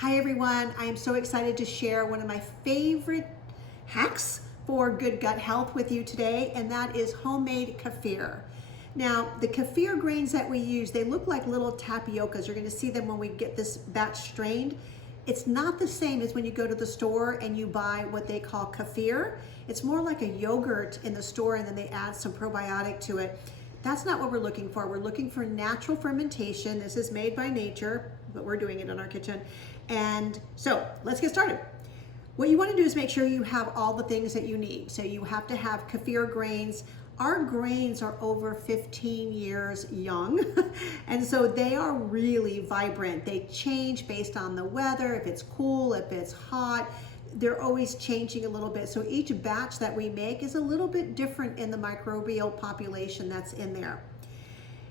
Hi everyone, I am so excited to share one of my favorite hacks for good gut health with you today, and that is homemade kefir. Now, the kefir grains that we use, they look like little tapiocas. You're gonna see them when we get this batch strained. It's not the same as when you go to the store and you buy what they call kefir. It's more like a yogurt in the store and then they add some probiotic to it. That's not what we're looking for. We're looking for natural fermentation. This is made by nature, but we're doing it in our kitchen. And so let's get started. What you want to do is make sure you have all the things that you need. So you have to have kefir grains. Our grains are over 15 years young, and so they are really vibrant. They change based on the weather, if it's cool, if it's hot. They're always changing a little bit. So each batch that we make is a little bit different in the microbial population that's in there.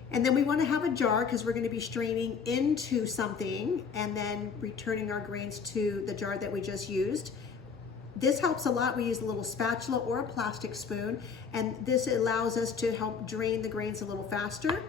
And then we want to have a jar because we're going to be straining into something and then returning our grains to the jar that we just used. This helps a lot. We use a little spatula or a plastic spoon, and this allows us to help drain the grains a little faster.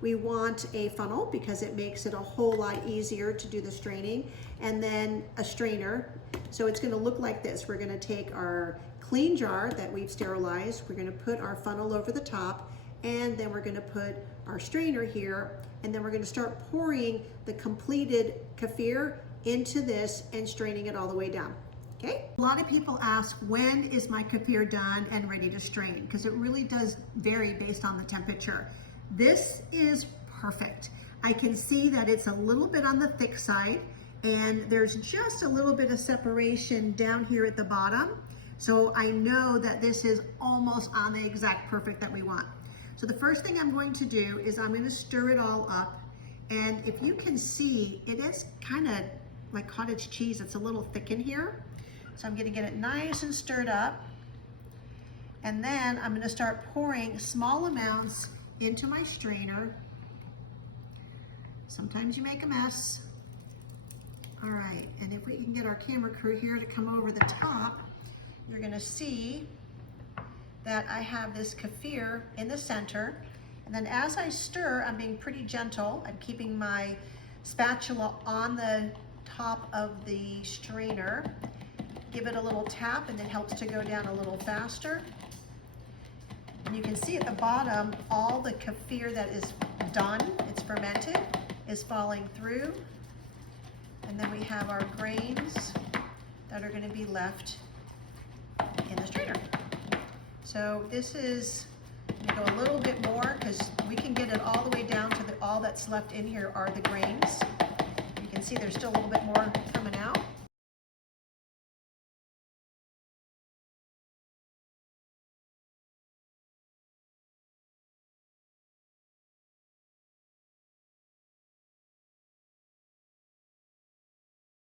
We want a funnel because it makes it a whole lot easier to do the straining, and then a strainer. So it's going to look like this. We're going to take our clean jar that we've sterilized. We're going to put our funnel over the top, and then we're going to put our strainer here, and then we're going to start pouring the completed kefir into this and straining it all the way down. Okay? A lot of people ask, when is my kefir done and ready to strain? Because it really does vary based on the temperature. This is perfect. I can see that it's a little bit on the thick side, and there's just a little bit of separation down here at the bottom. So I know that this is almost on the exact perfect that we want. So the first thing I'm going to do is I'm going to stir it all up. And if you can see, it is kind of like cottage cheese. It's a little thick in here. So I'm going to get it nice and stirred up. And then I'm going to start pouring small amounts into my strainer. Sometimes you make a mess. All right, and if we can get our camera crew here to come over the top, you're going to see that I have this kefir in the center. And then as I stir, I'm being pretty gentle. I'm keeping my spatula on the top of the strainer. Give it a little tap and it helps to go down a little faster. And you can see at the bottom, all the kefir that is done, it's fermented, is falling through. And then we have our grains that are going to be left in the strainer. So this is, I'm going to go a little bit more because we can get it all the way down to all that's left in here are the grains. You can see there's still a little bit more coming out.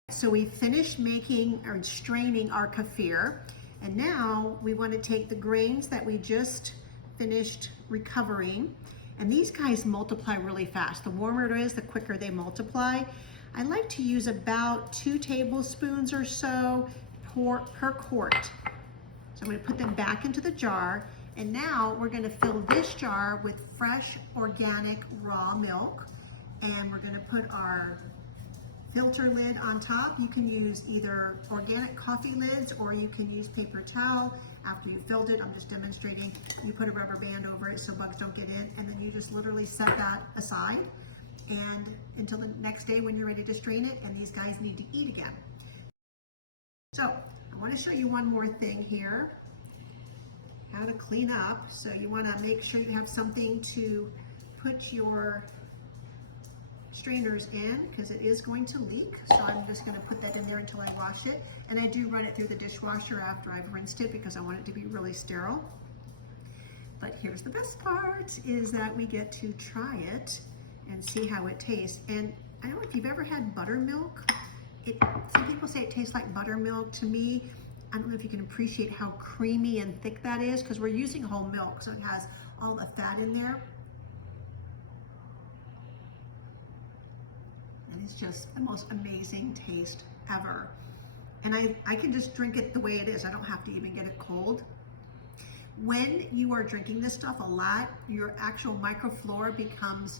So we finished making or straining our kefir, and now we want to take the grains that we just finished recovering, and these guys multiply really fast. The warmer it is, the quicker they multiply. I like to use about 2 tablespoons or so per quart. So I'm going to put them back into the jar, and now we're going to fill this jar with fresh organic raw milk, and we're going to put our filter lid on top. You can use either organic coffee lids or you can use paper towel. After you filled it, I'm just demonstrating, you put a rubber band over it so bugs don't get in, and then you just literally set that aside and until the next day when you're ready to strain it, and these guys need to eat again. So I want to show you one more thing here, how to clean up. So you want to make sure you have something to put your strainers in because it is going to leak. So I'm just going to put that in there until I wash it. And I do run it through the dishwasher after I've rinsed it because I want it to be really sterile. But here's the best part is that we get to try it and see how it tastes. And I don't know if you've ever had buttermilk. Some people say it tastes like buttermilk. To me, I don't know if you can appreciate how creamy and thick that is because we're using whole milk, so it has all the fat in there. And it's just the most amazing taste ever. And I can just drink it the way it is. I don't have to even get it cold. When you are drinking this stuff a lot, your actual microflora becomes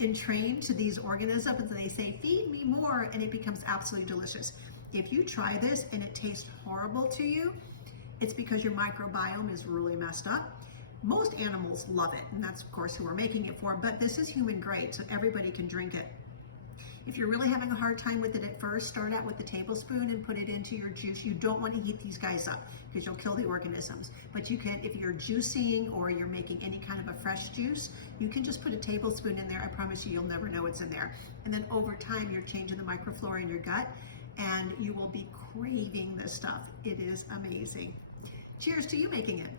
entrained to these organisms, and they say, feed me more, and it becomes absolutely delicious. If you try this and it tastes horrible to you, it's because your microbiome is really messed up. Most animals love it, and that's of course who we're making it for, but this is human grade, so everybody can drink it. If you're really having a hard time with it at first, start out with the tablespoon and put it into your juice. You don't want to heat these guys up because you'll kill the organisms. But you can, if you're juicing or you're making any kind of a fresh juice, you can just put a tablespoon in there. I promise you, you'll never know what's in there. And then over time, you're changing the microflora in your gut, and you will be craving this stuff. It is amazing. Cheers to you making it.